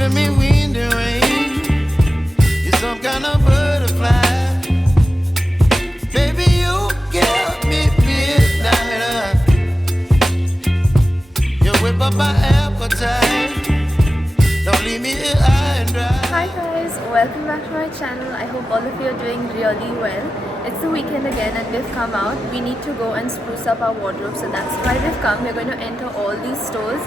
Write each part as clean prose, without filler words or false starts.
giving me wind and rain. You're some kind of butterfly. Baby, you give me midnight. You whip up my appetite. Don't leave me here high and dry. Hi guys, welcome back to my channel. I hope all of you are doing really well. It's the weekend again and we've come out. We need to go and spruce up our wardrobe, so that's why we've come. We're going to enter all these stores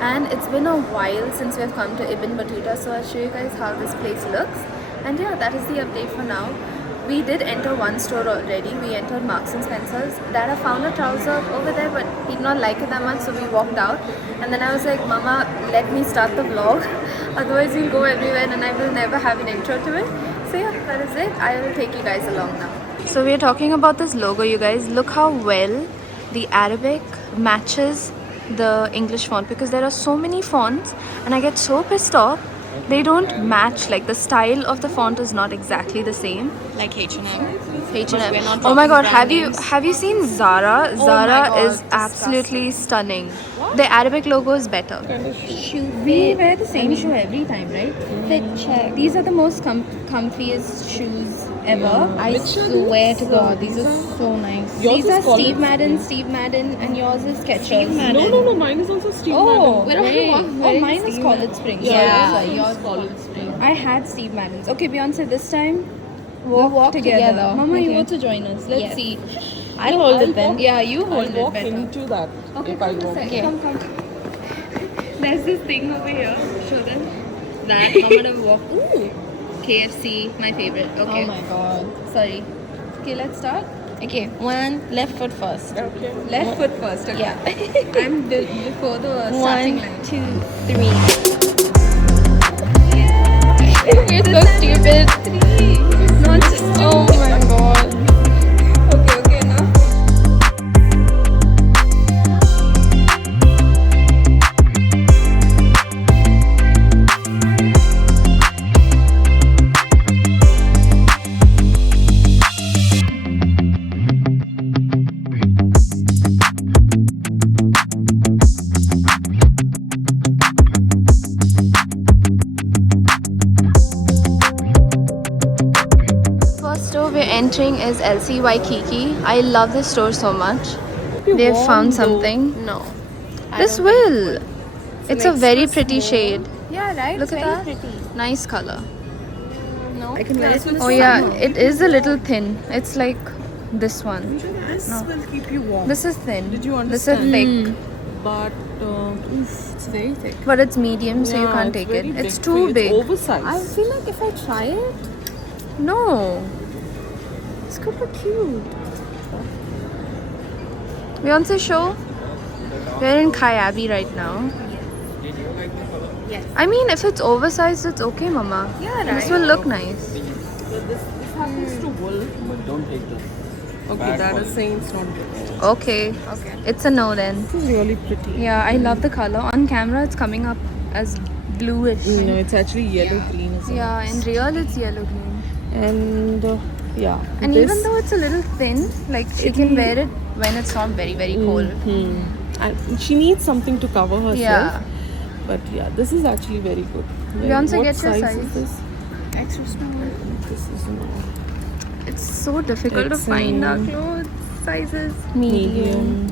and it's been a while since we've come to Ibn Battuta, so I'll show you guys how this place looks. And yeah, that is the update for now. We did enter one store already. We entered Marks and Spencer's. Dad, I found a trouser over there, but he did not like it that much, so we walked out. And then I was like, Mama, let me start the vlog. Otherwise, we'll go everywhere and I will never have an intro to it. So yeah, that is it. I will take you guys along now. So we are talking about this logo, you guys. Look how well the Arabic matches the English font, because there are so many fonts and I get so pissed off. They don't match, like the style of the font is not exactly the same. Like H&M. H&M. Oh my god, have you seen Zara? Zara is absolutely stunning. The Arabic logo is better. We wear the same shoe every time, right? Fit check. These are the most comfiest shoes ever. I swear to God, these are so nice. Yours These is are Steve Madden, and yours is Skechers. No, mine is also Steve Madden. Mine is College Springs. Yeah, yours College Springs. I had Steve Madden's. Okay, Beyonce, this time we'll walk together. Mama, you want to join us? Let's see. I'll hold it then. Yeah, you hold I'll it walk better. into that. Okay, if I come walk. this side. Okay. Come. There's this thing over here. Show them. That Mama to walk. Ooh. KFC, my favorite. Okay. Oh my god. Sorry. Okay, let's start. Okay, one left foot first. Okay. Left foot first. Okay. Yeah. I'm before the starting One, line. 2, 3. You're so stupid. Not just. Oh my god. Okay, now. Entering is LC Waikiki. I love this store so much. They've found something. No. This will. It's a very pretty shade. Yeah, right? Look at that. Pretty. Nice color. No. I can wear it. Oh yeah, it is a little thin. It's like this one. This will keep you warm. This is thin. Did you This is understand? thick. But it's very thick. But it's medium, so you Yeah, can't take it. very It's big too for- big. It's oversized. I feel like if I try it, No. it's super cute. Beyonce show. We're in Khai Abbey right now. Yes. I mean, if it's oversized, it's okay, Mama. Yeah, This will look nice. This happens to wool. But don't take this. Okay, that is saying it's not good. Okay. It's a no then. This is really pretty. Yeah, I love the color. On camera, it's coming up as bluish. No, it's actually yellow green. Or something. Yeah, in real, it's yellow green. And yeah. And this- even though it's a little thin, like she can wear it when it's not very, very cold. And she needs something to cover herself. Yeah. But yeah, this is actually very good. Beyonce, What get your size size. is this? Extra small. This is not. It's so difficult It's to find our in clothes sizes. Medium.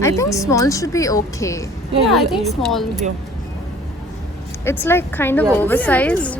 I think small should be okay. Yeah, I think small. Yeah. It's like kind of oversized.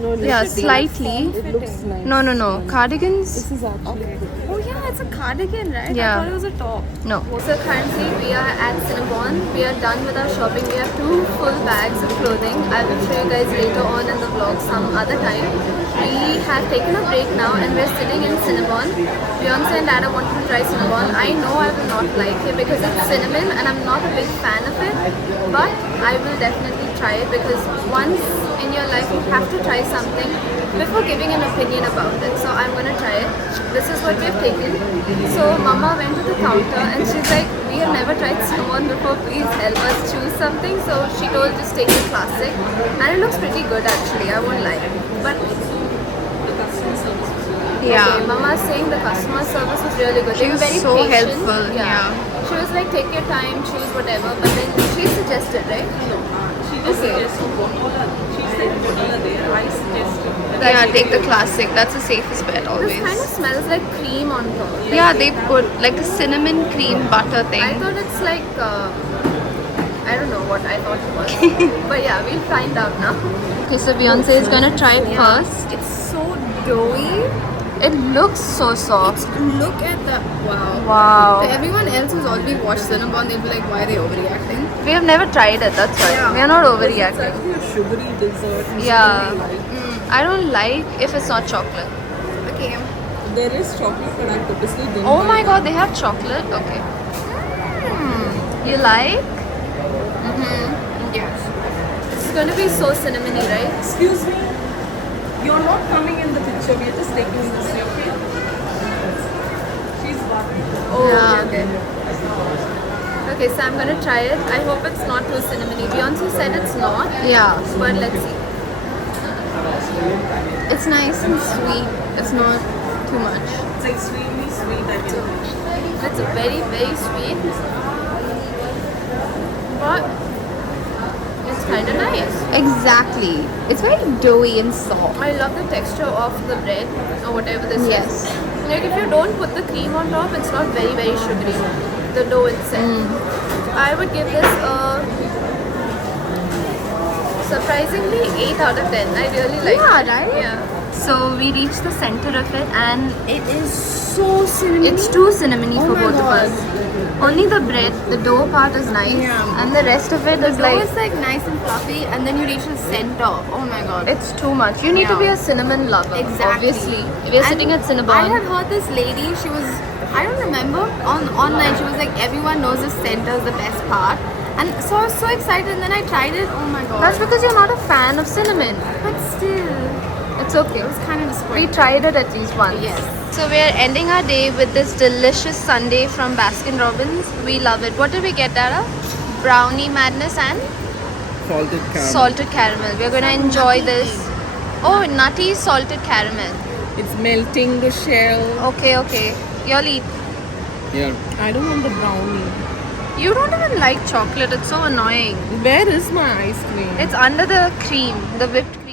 No, Yeah, slightly. It looks nice. No. Cardigans? This is actually good. Oh yeah, it's a cardigan, right? Yeah. I thought it was a top. No. So currently we are at Cinnabon. We are done with our shopping. We have 2 full bags of clothing. I will show you guys later on in the vlog some other time. We have taken a break now and we're sitting in Cinnabon. Beyonce and Dada wanted to try Cinnabon. I know I will not like it because it's cinnamon and I'm not a big fan of it. But I will definitely try it because once in your life you have to try something before giving an opinion about it. So I'm gonna try it. This is what we've taken. So Mama went to the counter and she's like, we have never tried Cinnabon before, please help us choose something. So she told just take the classic and it looks pretty good actually, I won't lie. But Yeah. okay, Mama's saying the customer service was really good. She They were was very so patient. helpful, yeah. She was like, take your time, choose whatever. But then she suggested, right? She suggested vanilla. She said vanilla there. I suggested Yeah, take the classic. That's the safest bet This always. kind of smells like cream on top. Like, Yeah, they put like a cinnamon cream butter I thing. thought it's like I don't know what I thought it was, but yeah, we'll find out now. Okay, so Beyonce is gonna try it first. It's so doughy. It looks so soft. Look at that. Wow. Wow. Everyone else who's already watched Cinnabon, they'll be like, why are they overreacting? We have never tried it. That's why Yeah. we are not it's overreacting. actually a sugary dessert. Yeah. Sugary light. I don't like if it's not chocolate. Okay. There is chocolate, but I purposely didn't. Oh buy my that. god, they have chocolate. Okay. You like? Yes. This is gonna be so cinnamony, right? Excuse me. You're not coming in the picture. We're just taking this. Okay. She's worried. Oh, Yeah. okay. Okay, so I'm gonna try it. I hope it's not too cinnamony. Beyonce said it's not, Yeah. but let's see. It's nice and sweet. It's not too much. It's extremely sweet. I can. It's very, very sweet, but it's kind of nice. Exactly. It's very doughy and soft. I love the texture of the bread or whatever this Yes. is. Like if you don't put the cream on top, it's not very, very sugary. The dough itself. I would give this a surprisingly 8 out of 10. I really like Yeah, it. right? Yeah. So we reached the center of it and It is so cinnamony. it's too cinnamony for my both God. of us. Only the bread, the dough part is nice, Yeah. and the rest of it is Dough like is like nice and fluffy, and then you reach the center. Oh my god. it's too much. You need to Yeah. be a cinnamon lover. Exactly. Obviously, we're And sitting at I Cinnabon. had heard this lady, she was, I don't remember, online, she was like, everyone knows the center is the best part. And so I was so excited, and then I tried it. Oh my god. That's because you're not a fan of cinnamon. But still, It's okay. it was kind of We disappointing. tried it at least once. Yes. So we're ending our day with this delicious sundae from Baskin Robbins. We love it. What did we get, Dara? Brownie madness and Salted caramel. salted caramel. We're gonna enjoy this. Oh, nutty salted caramel. It's melting the shell. Okay, okay. You'll eat. Yeah. I don't want the brownie. You don't even like chocolate. It's so annoying. Where is my ice cream? It's under the cream, the whipped cream.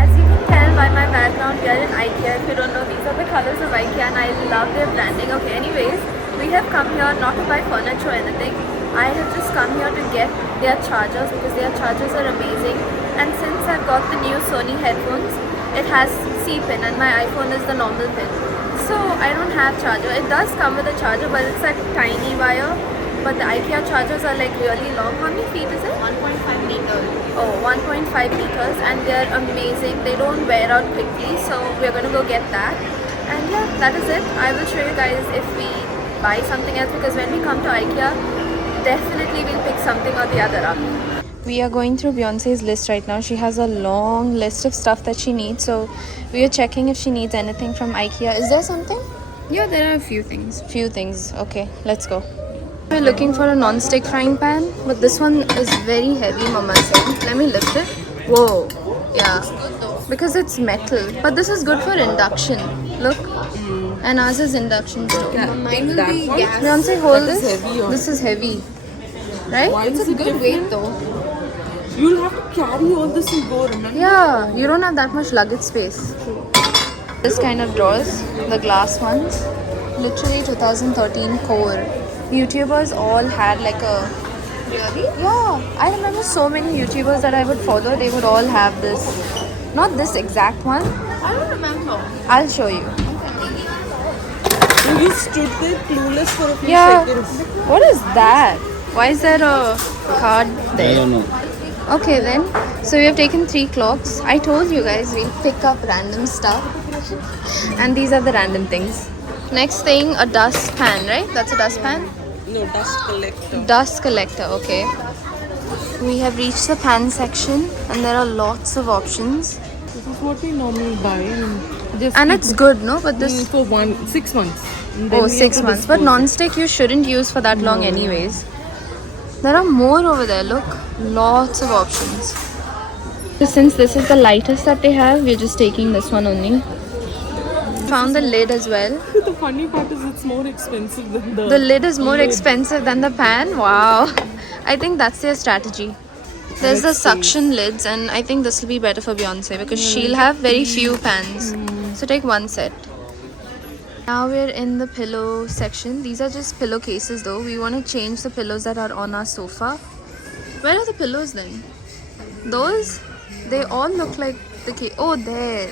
As you can tell by my background, we are in IKEA. If you don't know, these are the colors of IKEA and I love their branding. Okay, anyways, we have come here not to buy furniture or anything. I have just come here to get their chargers because their chargers are amazing. And since I've got the new Sony headphones, it has C pin and my iPhone is the normal pin. So I don't have charger. It does come with a charger, but it's a tiny wire. But the IKEA chargers are like really long. How many feet is it? 1.5 meters. Oh, 1.5 meters and they're amazing. They don't wear out quickly, so we're gonna go get that. And yeah, that is it. I will show you guys if we buy something else because when we come to IKEA, definitely we'll pick something or the other up. We are going through Beyonce's list right now. She has a long list of stuff that she needs, so we are checking if she needs anything from IKEA. Is there something? Yeah, there are a few things. Few things. Okay, let's go. We're looking for a non-stick frying pan, but this one is very heavy, Mama said. Let me lift it. Whoa. Yeah. Because it's metal. But this is good for induction. Look. And ours is induction stove. Mine will that be one? gas. Beyonce, hold That is this. heavy, or- This is heavy. Right? Why is It's a it good different? weight though. You'll have to carry all this and go, remember? Yeah. You don't have that much luggage space. This kind of drawers, the glass ones. Literally 2013 core. YouTubers all had like a... Really? Yeah, I remember so many YouTubers that I would follow, they would all have this. Not this exact one. I don't remember. I'll show you. You stood there clueless for a few Yeah. seconds. What is that? Why is there a card I there? don't know. Okay then. So we have taken 3 clocks. I told you guys we'll pick up random stuff. And these are the random things. Next thing, a dust pan, right? That's a dust pan? No, dust collector. Dust collector, okay. We have reached the pan section and there are lots of options. This is what we normally buy in Just And keep it's it, good, no? But this... for 6 months. And then Oh, we have 6 to months. But dispose it. non-stick you shouldn't use for that long anyways. There are more over there, look. Lots of options. So since this is the lightest that they have, we're just taking this one only. Found the lid as well. The funny part is it's more expensive than The lid is more expensive than the pan. Wow. I think that's their strategy. There's the suction lids, and I think this will be better for Beyonce because she'll have very few pans. So take one set. Now we're in the pillow section. These are just pillowcases though. We want to change the pillows that are on our sofa. Where are the pillows then? Those? They all look like the case. Oh, there.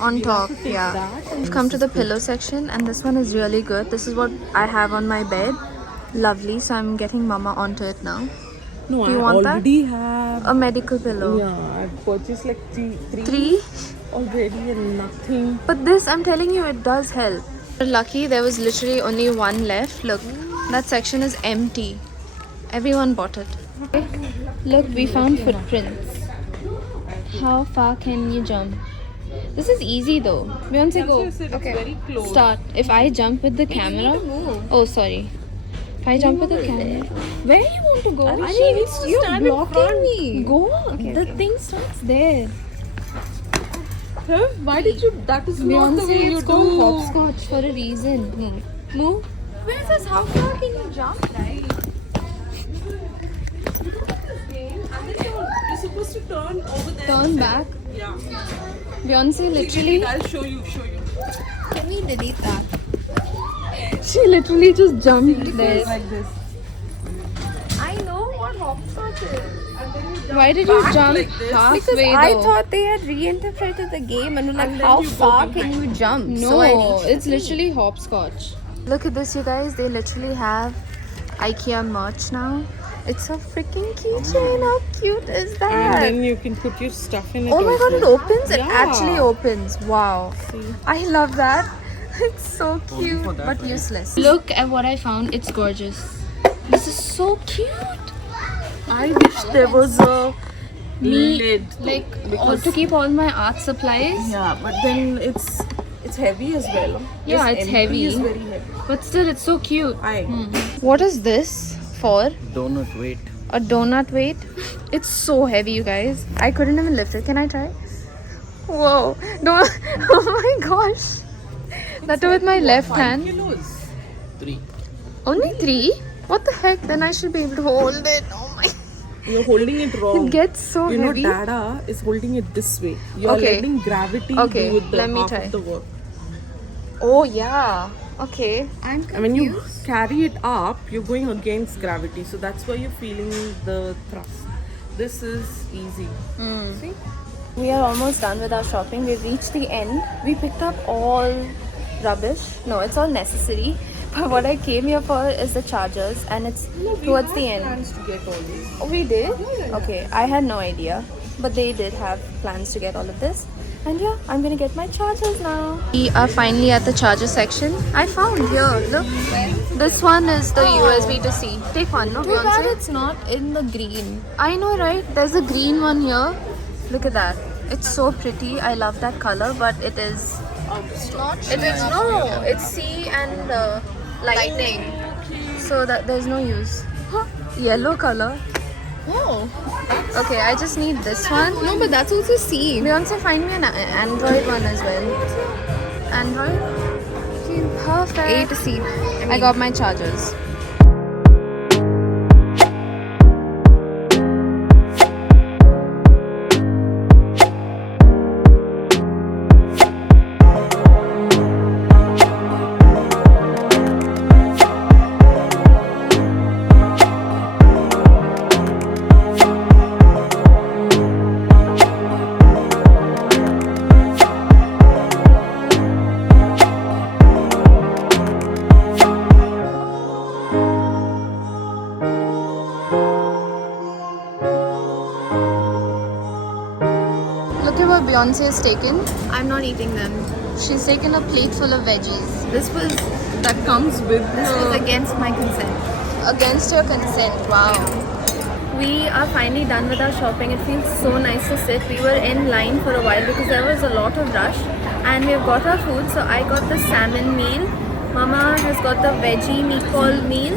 On top. Yeah. We've come to the pillow section and this one is really good. This is what I have on my bed. Lovely. So I'm getting Mama onto it now. No, Do you I want that? already have. A medical pillow. Yeah, I've purchased like three 3? already and nothing. But this, I'm telling you, it does help. We're lucky there was literally only one left. Look, that section is empty. Everyone bought it. Okay. Look, we found footprints. How far can you jump? This is easy though. Beyonce, go. Okay. Very close. Start. If I jump with the camera. Oh, sorry. If I jump with the camera. Where you want to go? You're blocking me. Go. The thing starts there. Huh? Why did you? That is not the way you it's do. called hopscotch for a reason. Move. Where is this? How far can you jump, right? And then you're supposed to turn over there. Turn back. Yeah. Beyonce literally. I'll show you. Can we delete that? She literally just jumped there. Like this. I know what hopscotch is. Why did you jump like this. halfway I though? thought they had reinterpreted the game and were like, how far can you jump? So I No, reached it's literally hopscotch. Look at this, you guys. They literally have IKEA merch now. It's a freaking keychain. How cute is And that? then you can put your stuff in it. Oh my god, it also. opens? It Yeah. actually opens. Wow. See. I love that. It's so cute but useless. Look at what I found. It's gorgeous. This is so cute. I wish there was a lid. Like to keep all my art supplies. Yeah, but then it's heavy as well. Yeah, This it's empty heavy. is very heavy. But still, it's so cute. I What is this for? Donut weight. A donut weight? It's so heavy, you guys. I couldn't even lift it. Can I try? Whoa. No. Oh my gosh. That too with my left hand. kilos. 3. Only 3? What the heck? Then I should be able to hold it. Oh my. You're holding it wrong. It gets so you know, heavy. Dada is holding it this way. You're Okay. letting gravity Okay, do the let me half try. of the work. Oh yeah. Okay. I'm confused. And when you carry it up, you're going against gravity. So that's why you're feeling the thrust. This is easy. See? We are almost done with our shopping. We've reached the end. We picked up all rubbish. No, it's all necessary. But what I came here for is the chargers, and it's towards the end. Plans to get all these. Oh, we did? Okay, I had no idea. But they did have plans to get all of this. And yeah, I'm gonna get my chargers now. We are finally at the charger section. I found here, look. This one is the USB to C. Take one, no, Too bad Beyonce? it's not in the green. I know, right? There's a green one here. Look at that. It's so pretty. I love that color, but it is... It is no. It's C and lightning. So that there's no use. Yellow color. Oh. Okay, I just need this one. No, but that's also C. Beyonce, find me an Android one as well. Android? Perfect. A to C. I got my chargers. Look at what Beyonce has taken. I'm not eating them. She's taken a plate full of veggies. This was That comes with against my consent. Against your consent. Wow. We are finally done with our shopping. It feels so nice to sit. We were in line for a while because there was a lot of rush. and we've got our food. So I got the salmon meal, Mama has got the veggie meatball meal,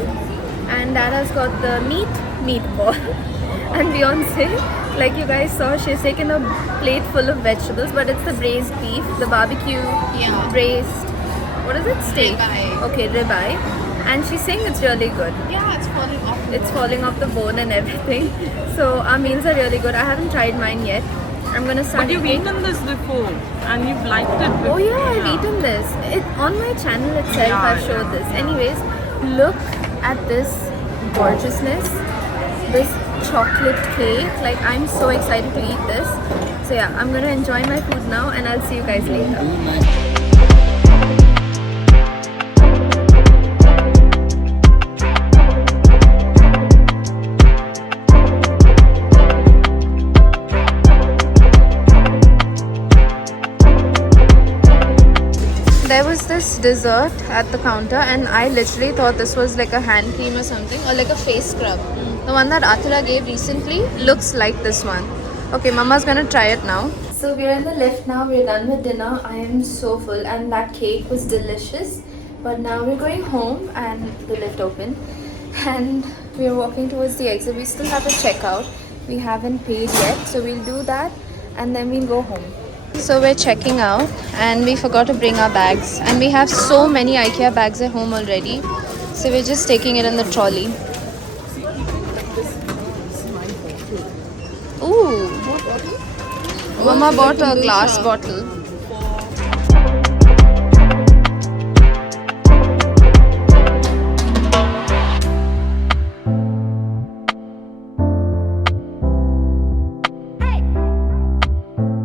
and Dad has got the meatball. And Beyonce, like you guys saw, she's taken a plate full of vegetables, but it's the braised beef, the barbecue braised, what is it? Steak. Ribeye. Okay, ribeye. And she's saying it's really good. Yeah, it's falling off. It's falling off the bone and everything. So our meals are really good. I haven't tried mine yet. I'm gonna start But you've eating. eaten this before and you've liked it before. Oh yeah, I've eaten this. It on my channel itself. Yeah, I've showed this. Anyways, look at this gorgeousness. This chocolate cake. Like, I'm so excited to eat this. So yeah, I'm gonna enjoy my food now, and I'll see you guys later. There was this dessert at the counter, and I literally thought this was like a hand cream or something, or like a face scrub. The one that Athila gave recently looks like this one. Okay, Mama's gonna try it now. So we're in the lift now, we're done with dinner. I am so full, and that cake was delicious. But now we're going home, and the lift opened, and we're walking towards the exit. We still have to check out. We haven't paid yet, so we'll do that, and then we'll go home. So we're checking out, and we forgot to bring our bags, and we have so many IKEA bags at home already, so we're just taking it in the trolley. Ooh, Mama bought a glass bottle.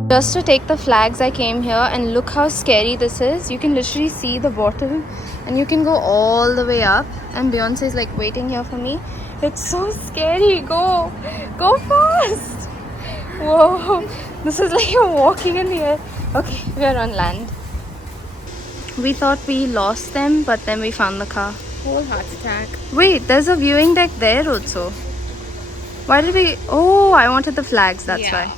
Just to take the flags, I came here, and look how scary this is. You can literally see the bottle, and you can go all the way up, and Beyonce is like waiting here for me. It's so scary. Go fast. Whoa, this is like you're walking in the air. Okay, we are on land. We thought we lost them, but then we found the car. Whole heart attack. Wait, there's a viewing deck there also. Why did we? Oh, I wanted the flags, that's why.